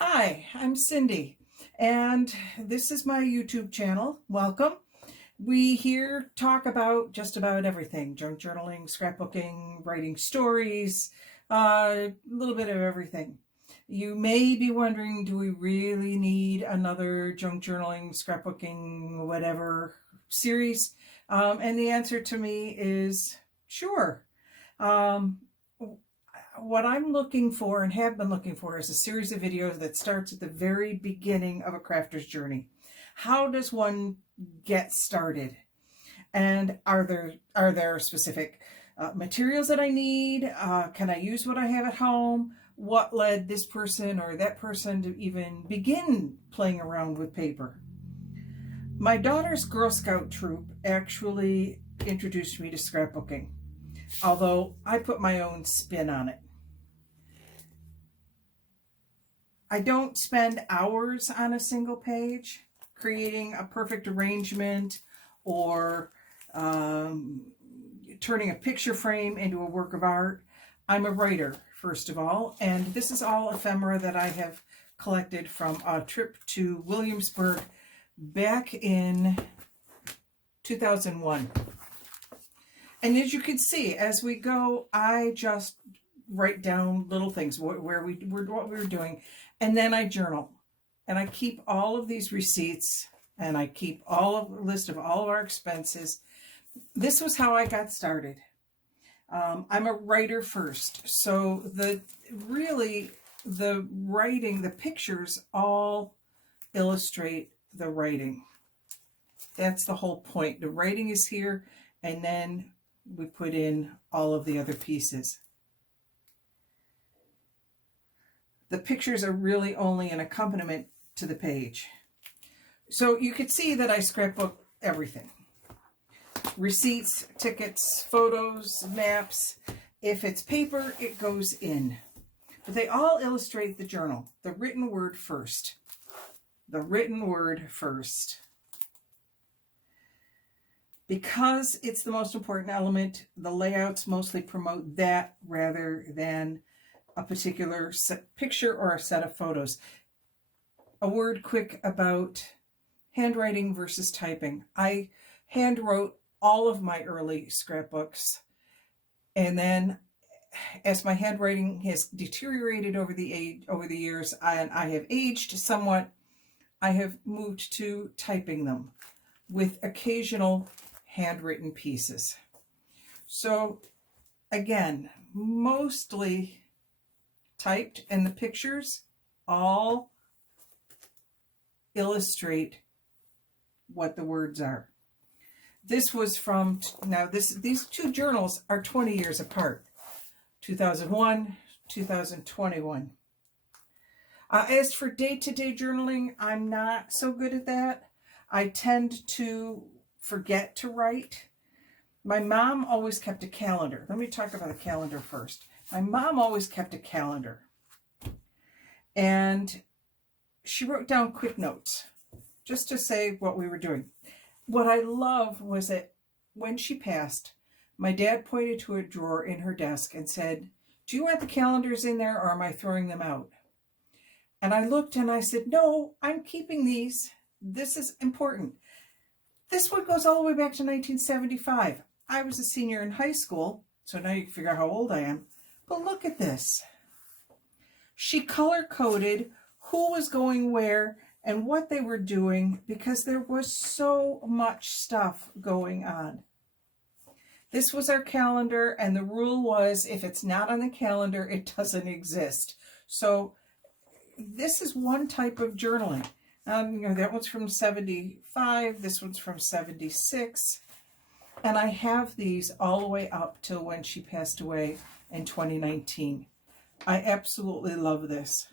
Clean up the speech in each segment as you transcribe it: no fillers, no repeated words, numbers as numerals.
Hi, I'm Cindy, and this is my YouTube channel. Welcome. We here talk about just about everything: junk journaling, scrapbooking, writing stories, a little bit of everything. You may be wondering, do we really need another junk journaling, scrapbooking, whatever series? And the answer to me is sure. Um, what I'm looking for and have been looking for is a series of videos that starts at the very beginning of a crafter's journey. How does one get started? And are there specific materials that I need? Can I use what I have at home? What led this person or that person to even begin playing around with paper? My daughter's Girl Scout troop actually introduced me to scrapbooking, although I put my own spin on it. I don't spend hours on a single page creating a perfect arrangement or turning a picture frame into a work of art. I'm a writer, first of all, and this is all ephemera that I have collected from a trip to Williamsburg back in 2001. And as you can see, as we go, I just write down little things, what we were doing, and then I journal. And I keep all of these receipts, and I keep a list of all of our expenses. This was how I got started. I'm a writer first, so the writing, the pictures all illustrate the writing. That's the whole point. The writing is here, and then we put in all of the other pieces. The pictures are really only an accompaniment to the page. So you could see that I scrapbook everything. Receipts, tickets, photos, maps. If it's paper, it goes in. But they all illustrate the journal. The written word first. The written word first. Because it's the most important element, the layouts mostly promote that rather than a particular picture or a set of photos. A word quick about handwriting versus typing. I hand wrote all of my early scrapbooks, and then as my handwriting has deteriorated over the years and I have aged somewhat, I have moved to typing them with occasional handwritten pieces. So again, mostly typed, and the pictures all illustrate what the words are. This was from, now these two journals are 20 years apart, 2001, 2021. As for day-to-day journaling, I'm not so good at that. I tend to forget to write. My mom always kept a calendar. Let me talk about a calendar first. My mom always kept a calendar, and she wrote down quick notes just to say what we were doing. What I love was that when she passed, my dad pointed to a drawer in her desk and said, "Do you want the calendars in there, or am I throwing them out?" And I looked and I said, "No, I'm keeping these. This is important." This one goes all the way back to 1975. I was a senior in high school, so now you can figure out how old I am. But look at this. She color-coded who was going where and what they were doing because there was so much stuff going on. This was our calendar, and the rule was if it's not on the calendar, it doesn't exist. So this is one type of journaling. That one's from 75, this one's from 76. And I have these all the way up till when she passed away in 2019. I absolutely love this.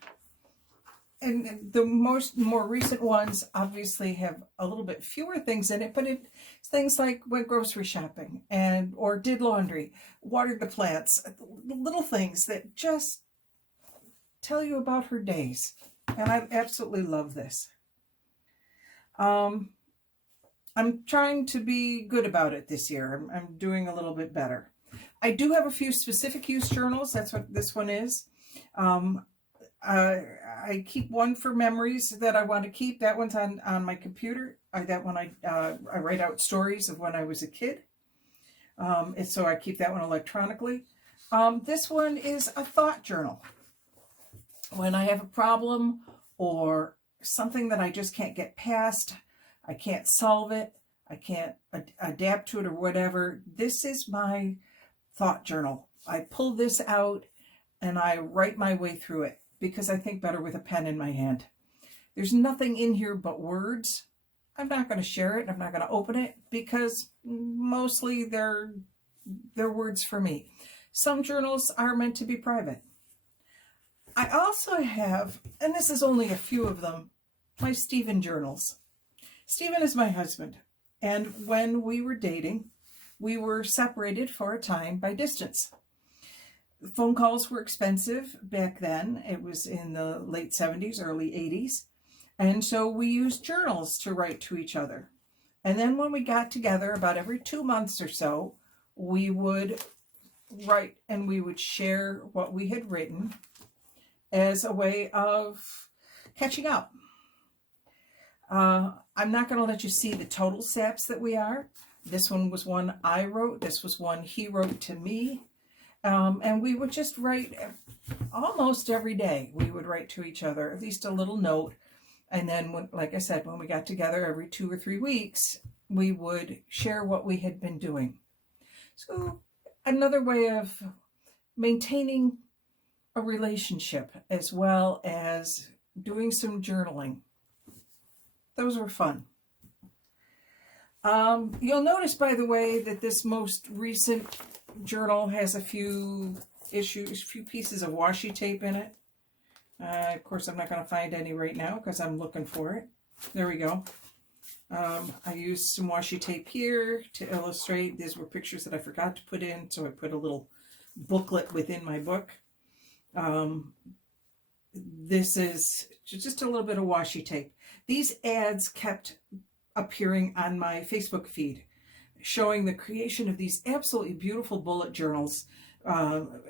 And the more recent ones obviously have a little bit fewer things in it, but it's things like went grocery shopping or did laundry, watered the plants, little things that just tell you about her days. And I absolutely love this. I'm trying to be good about it this year. I'm doing a little bit better. I do have a few specific use journals. That's what this one is. I keep one for memories that I want to keep. That one's on my computer. That one I write out stories of when I was a kid. And so I keep that one electronically. This one is a thought journal. When I have a problem or something that I just can't get past, I can't solve it, I can't adapt to it or whatever, this is my thought journal. I pull this out and I write my way through it because I think better with a pen in my hand. There's nothing in here but words. I'm not going to share it. I'm not going to open it because mostly they're words for me. Some journals are meant to be private. I also have, and this is only a few of them, my Stephen journals. Stephen is my husband. And when we were dating, we were separated for a time by distance. Phone calls were expensive back then. It was in the late 70s, early 80s. And so we used journals to write to each other. And then when we got together about every 2 months or so, we would write and we would share what we had written as a way of catching up. I'm not going to let you see the total saps that we are. This one was one I wrote. This was one he wrote to me. And we would just write almost every day. We would write to each other, at least a little note. And then, like I said, when we got together every 2 or 3 weeks, we would share what we had been doing. So another way of maintaining a relationship as well as doing some journaling. Those were fun. You'll notice, by the way, that this most recent journal has a few pieces of washi tape in it. Of course, I'm not going to find any right now because I'm looking for it. There we go. I used some washi tape here to illustrate. These were pictures that I forgot to put in, so I put a little booklet within my book. This is just a little bit of washi tape. These ads kept appearing on my Facebook feed, showing the creation of these absolutely beautiful bullet journals,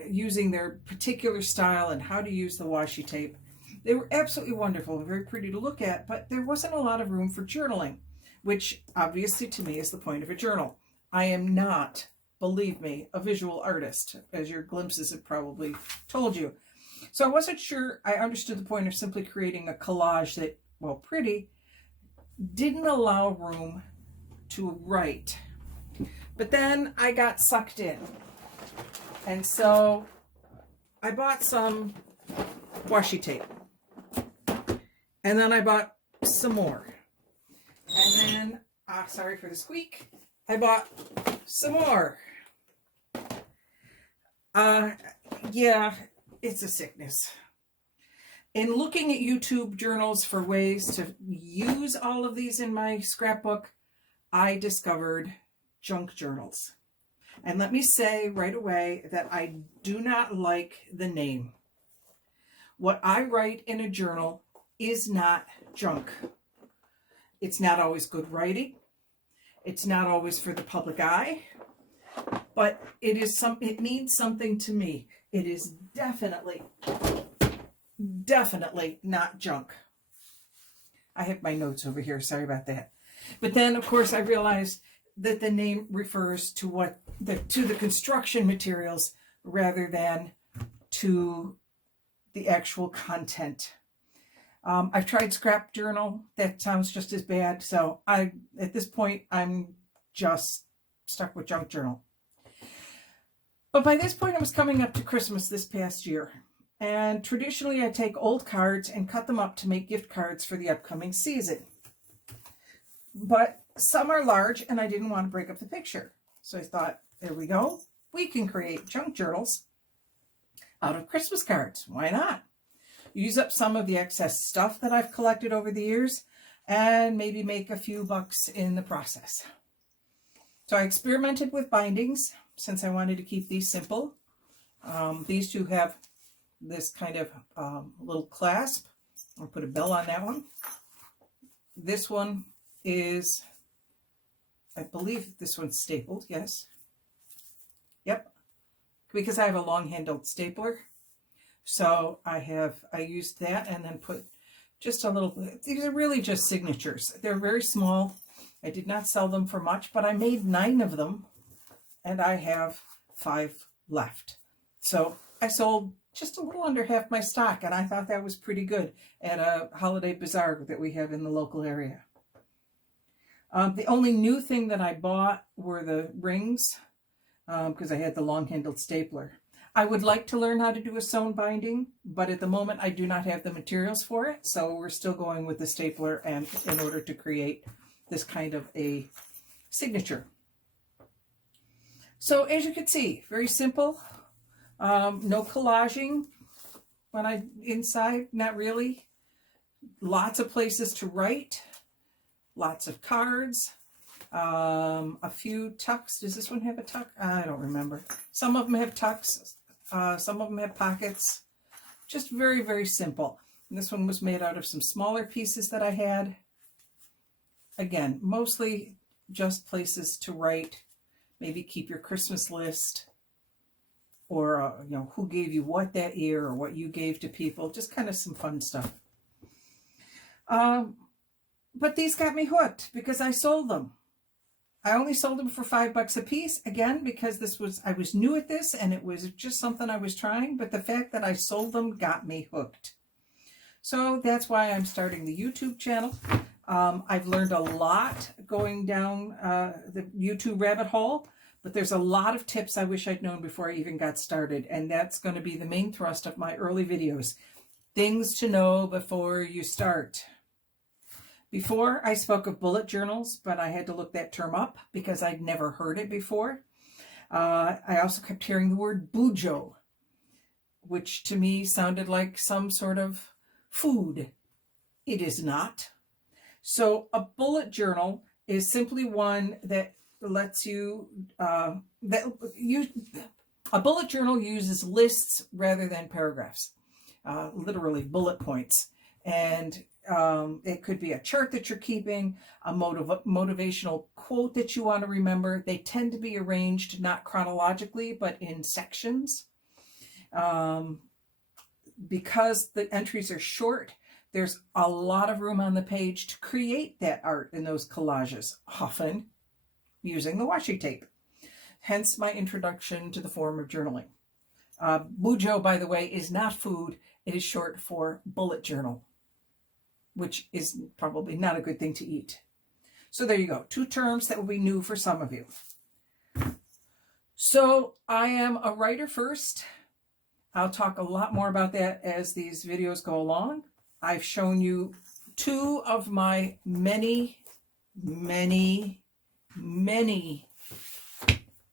using their particular style and how to use the washi tape. They were absolutely wonderful and very pretty to look at, but there wasn't a lot of room for journaling, which obviously to me is the point of a journal. I am not, believe me, a visual artist, as your glimpses have probably told you. So I wasn't sure I understood the point of simply creating a collage that, while pretty, didn't allow room to write. But then I got sucked in. And so I bought some washi tape. And then I bought some more. And then, sorry for the squeak, I bought some more. Yeah, it's a sickness. In looking at YouTube journals for ways to use all of these in my scrapbook, I discovered junk journals. And let me say right away that I do not like the name. What I write in a journal is not junk. It's not always good writing. It's not always for the public eye, but it means something to me. It is definitely not junk. I have my notes over here. Sorry about that. But then, of course, I realized that the name refers to the construction materials rather than to the actual content. I've tried scrap journal. That sounds just as bad. So at this point, I'm just stuck with junk journal. But by this point, I was coming up to Christmas this past year. And traditionally, I take old cards and cut them up to make gift cards for the upcoming season. But some are large, and I didn't want to break up the picture. So I thought, there we go. We can create junk journals out of Christmas cards. Why not? Use up some of the excess stuff that I've collected over the years and maybe make a few bucks in the process. So I experimented with bindings since I wanted to keep these simple. These two have this kind of little clasp. I'll put a bell on that one. This one is, I believe this one's stapled, yes. Yep, because I have a long-handled stapler. So I used that and then put just a little, these are really just signatures. They're very small. I did not sell them for much, but I made 9 of them and I have 5 left. So I sold just a little under half my stock, and I thought that was pretty good at a holiday bazaar that we have in the local area. The only new thing that I bought were the rings, because I had the long-handled stapler. I would like to learn how to do a sewn binding, but at the moment I do not have the materials for it, so we're still going with the stapler and in order to create this kind of a signature. So as you can see, very simple. No collaging when inside, not really. Lots of places to write, lots of cards, a few tucks. Does this one have a tuck? I don't remember. Some of them have tucks, some of them have pockets. Just very, very simple. And this one was made out of some smaller pieces that I had. Again, mostly just places to write, maybe keep your Christmas list, or who gave you what that year, or what you gave to people, just kind of some fun stuff. But these got me hooked because I sold them. I only sold them for $5 a piece, again, because I was new at this and it was just something I was trying, but the fact that I sold them got me hooked. So that's why I'm starting the YouTube channel. I've learned a lot going down the YouTube rabbit hole. But there's a lot of tips I wish I'd known before I even got started. And that's going to be the main thrust of my early videos. Things to know before you start. Before, I spoke of bullet journals, but I had to look that term up because I'd never heard it before. I also kept hearing the word bujo, which to me sounded like some sort of food. It is not. So a bullet journal is simply one that lets you, a bullet journal uses lists rather than paragraphs, literally bullet points. And it could be a chart that you're keeping, a motivational quote that you want to remember. They tend to be arranged not chronologically, but in sections. Because the entries are short, there's a lot of room on the page to create that art in those collages, often using the washi tape. Hence my introduction to the form of journaling. Bujo, by the way, is not food. It is short for bullet journal, which is probably not a good thing to eat. So there you go. 2 terms that will be new for some of you. So I am a writer first. I'll talk a lot more about that as these videos go along. I've shown you 2 of my many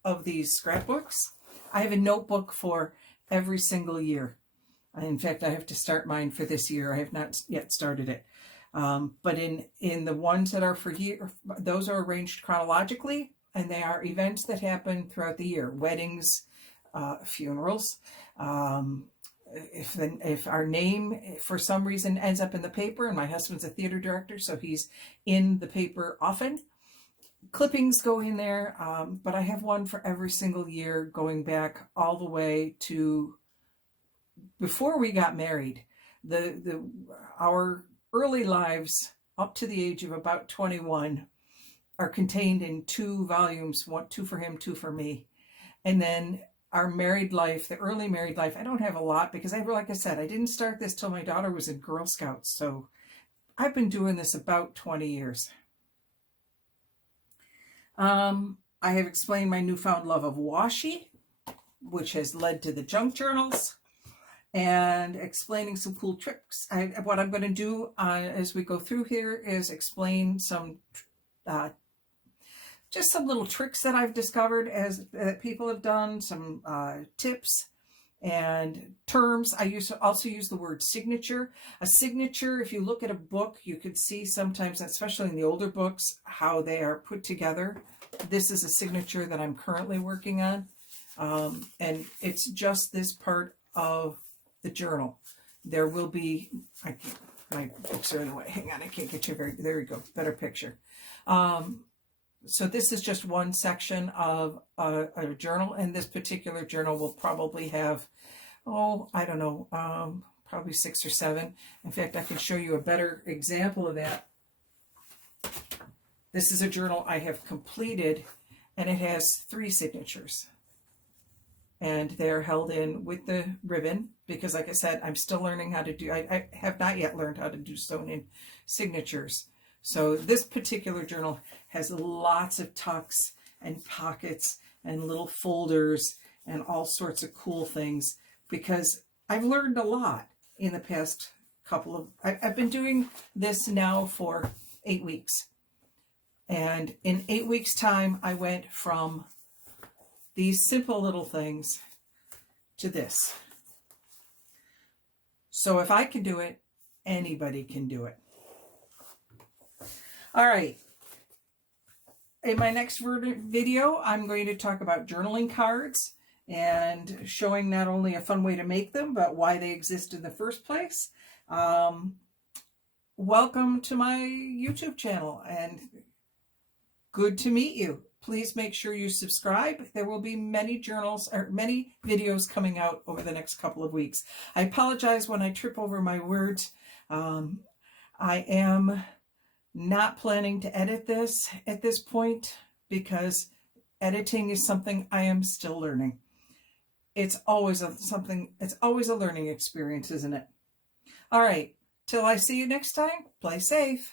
of these scrapbooks. I have a notebook for every single year. In fact, I have to start mine for this year. I have not yet started it. But in the ones that are for year, those are arranged chronologically, and they are events that happen throughout the year. Weddings, funerals. If our name, for some reason, ends up in the paper, and my husband's a theater director, so he's in the paper often, clippings go in there, but I have one for every single year going back all the way to before we got married. Our early lives up to the age of about 21 are contained in 2 volumes, 2 for him, 2 for me. And then our married life, the early married life, I don't have a lot because like I said, I didn't start this till my daughter was in Girl Scouts. So I've been doing this about 20 years. I have explained my newfound love of washi, which has led to the junk journals, and explaining some cool tricks. What I'm going to do as we go through here is explain some just some little tricks that I've discovered that people have done, some tips and terms. I also use the word signature. A signature, if you look at a book, you could see sometimes, especially in the older books, how they are put together. This is a signature that I'm currently working on. And it's just this part of the journal. There will be, my books are in the way. Hang on, I can't get you there we go, better picture. So this is just one section of a journal, and this particular journal will probably have oh, I don't know, probably 6 or 7. In fact, I can show you a better example of that. This is a journal I have completed, and it has 3 signatures. And they're held in with the ribbon because, like I said, I'm still learning how to do, I have not yet learned how to do sewn-in signatures. So this particular journal has lots of tucks and pockets and little folders and all sorts of cool things because I've learned a lot in the past couple of, I've been doing this now for 8 weeks. And in 8 weeks' time, I went from these simple little things to this. So if I can do it, anybody can do it. All right. In my next video, I'm going to talk about journaling cards and showing not only a fun way to make them, but why they exist in the first place. Welcome to my YouTube channel, and good to meet you. Please make sure you subscribe. There will be many journals or many videos coming out over the next couple of weeks. I apologize when I trip over my words. I am not planning to edit this at this point because editing is something I am still learning. It's always it's always a learning experience, isn't it? All right, till I see you next time, play safe.